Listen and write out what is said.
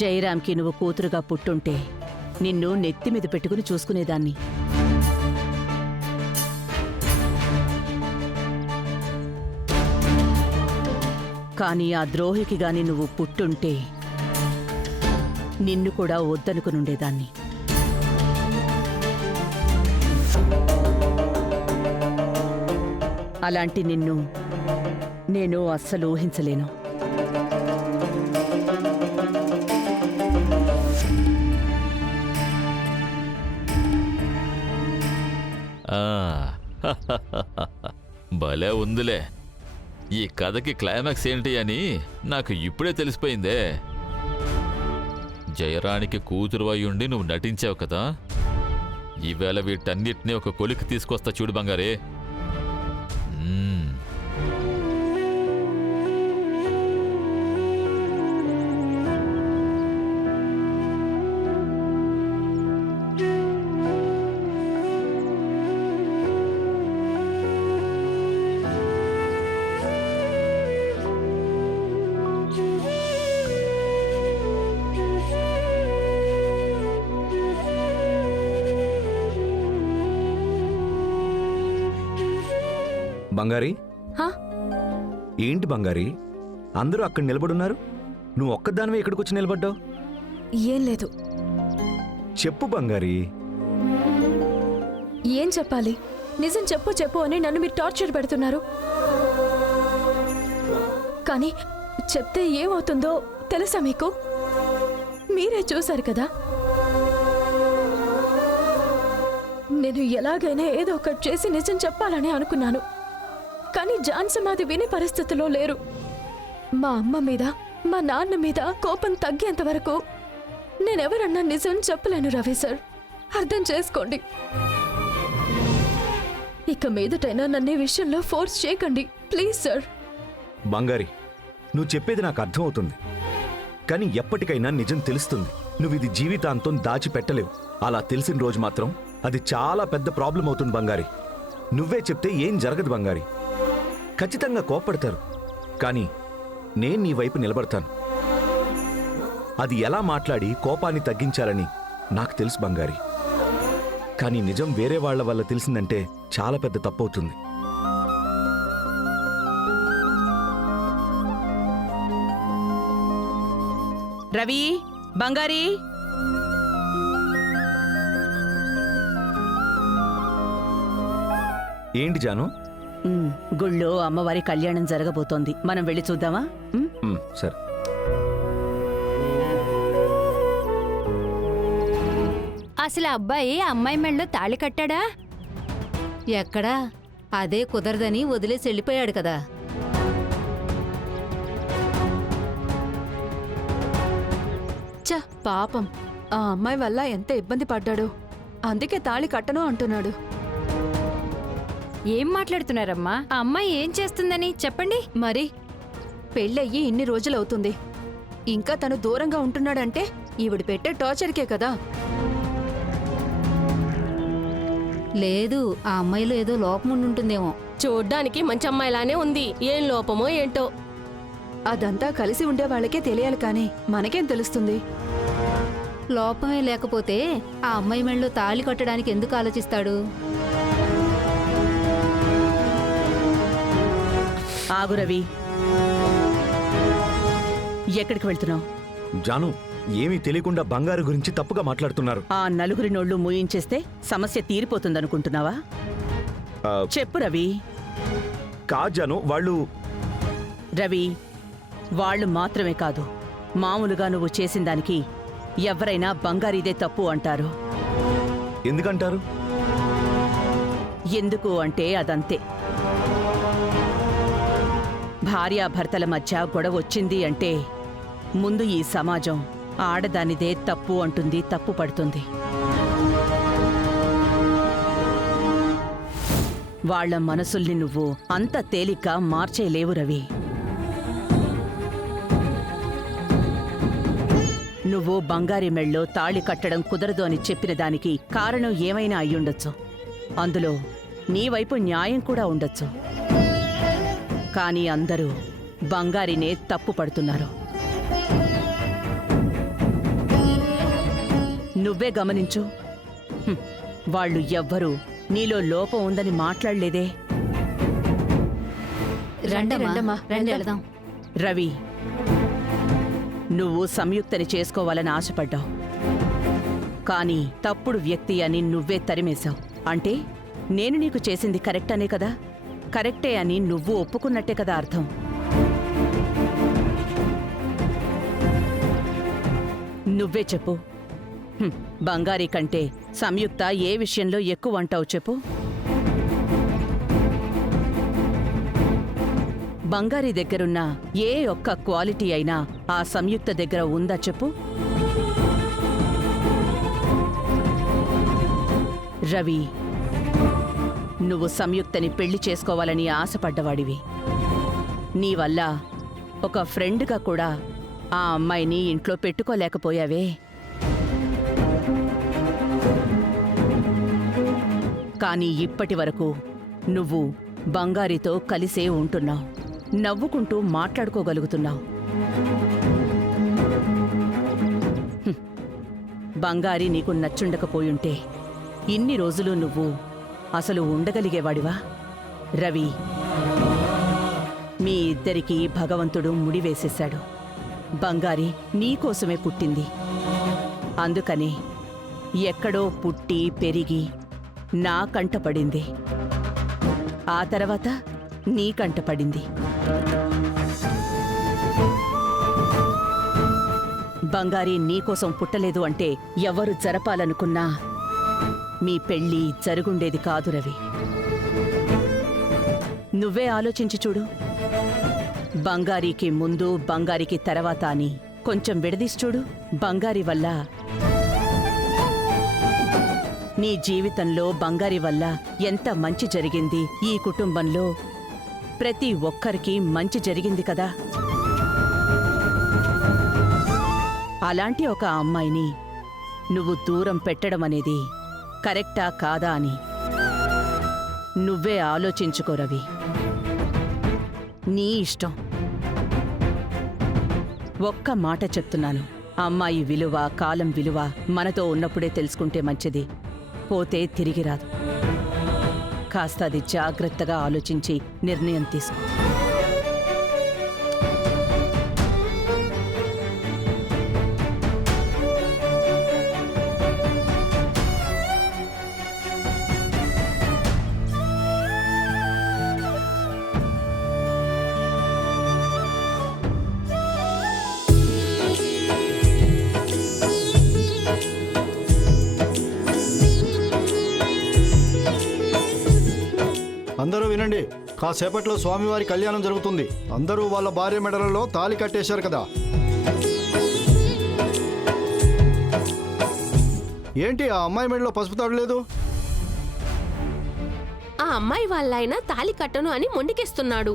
జయరాంకి నువ్వు కూతురుగా పుట్టుంటే నిన్ను నెత్తిమీద పెట్టుకుని చూసుకునేదాన్ని. కాని ఆ ద్రోహికి గాని నువ్వు పుట్టుంటే నిన్ను కూడా వద్దనుకునుండేదాన్ని. అలాంటి నిన్ను నేను అస్సలు ఊహించలేను. భలే ఉందిలే. ఈ కథకి క్లైమాక్స్ ఏంటి అని నాకు ఇప్పుడే తెలిసిపోయిందే. జయరానికి కూతురు అయ్యుండి నువ్వు నటించావు కదా, ఈవేళ వీటన్నిటినీ ఒక కొలికి తీసుకొస్తా చూడు బంగారే. బంగారి, ఏంటి బంగారి అందరూ అక్కడ నిలబడున్నారు, నువ్వు ఒక్కదానివే ఇక్కడికొచ్చి నిలబడ్డావు? ఏం లేదు. చెప్పు బంగారి. ఏం చెప్పాలి? నిజం చెప్పు చెప్పు అని నన్ను మీరు టార్చర్ పెడుతున్నారు. కానీ చెప్తే ఏమవుతుందో తెలుసా మీకు? మీరే చూశారు కదా. నేను ఎలాగైనా ఏదో ఒకటి చేసి నిజం చెప్పాలని అనుకున్నాను. కానీ జాన్సన్ అది వినే పరిస్థితిలో లేరు. మా అమ్మ మీద మా నాన్న మీద కోపం తగ్గేంత వరకు నేనెవరన్నా నిజం చెప్పలేను రవి సార్, అర్థం చేసుకోండి. ఇక మీదటైనా నన్ను ఈ విషయంలో ఫోర్స్ చేయకండి ప్లీజ్ సార్. బంగారి, నువ్వు చెప్పేది నాకు అర్థమవుతుంది, కానీ ఎప్పటికైనా నిజం తెలుస్తుంది. నువ్వు ఇది జీవితాంతం దాచిపెట్టలేవు. అలా తెలిసిన రోజు మాత్రం అది చాలా పెద్ద ప్రాబ్లం అవుతుంది బంగారి. నువ్వే చెప్తే ఏం జరగదు బంగారి. ఖచ్చితంగా కోప్పడతారు, కానీ నేను నీ వైపు నిలబడతాను. అది ఎలా మాట్లాడి కోపాన్ని తగ్గించాలని నాకు తెలుసు బంగారి. కానీ నిజం వేరే వాళ్ల వల్ల తెలిసిందంటే చాలా పెద్ద తప్పవుతుంది. రవి, బంగారీ, ఏంటి జాను? గుళ్ళో అమ్మవారి కళ్యాణం జరగబోతోంది, మనం వెళ్ళి చూద్దామా? సరే. అసలు అబ్బాయి అమ్మాయి మెళ్ళలో తాళి కట్టాడా? ఎక్కడా? అదే కుదరదని వదిలేసి వెళ్ళిపోయాడు కదా. చ పాపం, ఆ అమ్మాయి వల్ల ఎంత ఇబ్బంది పడ్డాడో, అందుకే తాళి కట్టను అంటున్నాడు. ఏం మాట్లాడుతున్నారమ్మా? ఆ అమ్మాయి ఏం చేస్తుందని చెప్పండి. మరి పెళ్ళయ్యి ఇన్ని రోజులవుతుంది, ఇంకా తను దూరంగా ఉంటున్నాడంటే ఈవిడ పెట్టే టార్చర్కే కదా. లేదు, ఆ అమ్మాయిలో ఏదో లోపం ఉంటుందేమో. చూడ్డానికి మంచి అమ్మాయిలానే ఉంది, ఏం లోపమో ఏంటో. అదంతా కలిసి ఉండే వాళ్ళకే తెలియాలి, కానీ మనకేం తెలుస్తుంది? లోపమే లేకపోతే ఆ అమ్మాయి మెళ్ళలో తాళి కట్టడానికి ఎందుకు ఆలోచిస్తాడు? ఆగు రవి, ఎక్కడికి వెళ్తున్నావు? జాను, ఏమీ తెలియకుండా బంగారు గురించి తప్పుగా మాట్లాడుతున్నారు. ఆ నలుగురి నోళ్లు మూయించేస్తే సమస్య తీరిపోతుందనుకుంటున్నావా? చెప్పు రవి. కాదు జాను, రవి, వాళ్ళు మాత్రమే కాదు, మామూలుగా నువ్వు చేసిన దానికి ఎవరైనా బంగారీదే తప్పు అంటారు. ఎందుకంటారు? ఎందుకు అంటే అదంతే. భార్యాభర్తల మధ్య గొడవ వచ్చింది అంటే ముందు ఈ సమాజం ఆడదానిదే తప్పు అంటుంది, తప్పు పడుతుంది. వాళ్ల మనసుల్ని నువ్వు అంత తేలిగ్గా మార్చేయలేవు రవి. నువ్వు బంగారి మెళ్ళో తాళి కట్టడం కుదరదు అని చెప్పిన దానికి కారణం ఏమైనా అయ్యుండొచ్చు. అందులో నీ వైపు న్యాయం కూడా ఉండొచ్చు. కానీ అందరూ బంగారినే తప్పు పడుతున్నారు. నువ్వే గమనించు. హ్మ్, వాళ్ళు ఎవ్వరూ నీలో లోపం ఉందని మాట్లాడలేదే. రండమ్మా రండి వెళదాం. రవి, నువ్వు సంయుక్తని చేసుకోవాలని ఆశపడ్డావు. కానీ తప్పుడు వ్యక్తి అని నువ్వే తరిమేశావు. అంటే నేను నీకు చేసింది కరెక్ట్ అనే కదా? కరెక్టే అని నువ్వు ఒప్పుకున్నట్టే కదా అర్థం. నువ్వే చెప్పు. బంగారీ కంటే సంయుక్త ఏ విషయంలో ఎక్కువ అంటావు చెప్పు. బంగారీ దగ్గరున్న ఏ ఒక్క క్వాలిటీ అయినా ఆ సంయుక్త దగ్గర ఉందా చెప్పు. రవి, నువ్వు సంయుక్తని పెళ్లి చేసుకోవాలని ఆశపడ్డవాడివి. నీ వల్ల ఒక ఫ్రెండ్గా కూడా ఆ అమ్మాయిని ఇంట్లో పెట్టుకోలేకపోయావే. కానీ ఇప్పటి వరకు నువ్వు బంగారీతో కలిసే ఉంటున్నావు, నవ్వుకుంటూ మాట్లాడుకోగలుగుతున్నావు. బంగారీ నీకు నచ్చుండకపోయుంటే ఇన్ని రోజులు నువ్వు అసలు ఉండగలిగేవాడివా? రవి, మీ ఇద్దరికీ భగవంతుడు ముడివేసేశాడు. బంగారీ నీకోసమే పుట్టింది. అందుకనే ఎక్కడో పుట్టి పెరిగి నా కంటపడింది. ఆ తర్వాత నీ కంటపడింది. బంగారీ నీకోసం పుట్టలేదు అంటే ఎవరు జరపాలనుకున్నా మీ పెళ్ళి జరుగుండేది కాదు రవి. నువ్వే ఆలోచించి చూడు. బంగారీకి ముందు, బంగారీకి తర్వాత అని కొంచెం విడదీసి చూడు. బంగారీ వల్ల, నీ జీవితంలో బంగారీ వల్ల ఎంత మంచి జరిగింది. ఈ కుటుంబంలో ప్రతి ఒక్కరికి మంచి జరిగింది కదా. అలాంటి ఒక అమ్మాయిని నువ్వు దూరం పెట్టడం అనేది కరెక్టా కాదా అని నువ్వే ఆలోచించుకో రవి. నీ ఇష్టం. ఒక్క మాట చెప్తున్నాను, అమ్మాయి విలువ, కాలం విలువ మనతో ఉన్నప్పుడే తెలుసుకుంటే మంచిది. పోతే తిరిగి రాదు. కాస్త అది జాగ్రత్తగా ఆలోచించి నిర్ణయం తీసుకో. అందరూ వినండి, కాసేపట్లో స్వామివారి కళ్యాణం జరుగుతుంది. అందరూ వాళ్ళ భార్య మెడలలో తాళి కట్టేశారు కదా. ఏంటి ఆ అమ్మాయి మెడలో పసుపు తాడు లేదు? ఆ అమ్మాయి వాళ్ళ ఆయన తాళి కట్టను అని మొండికేస్తున్నాడు.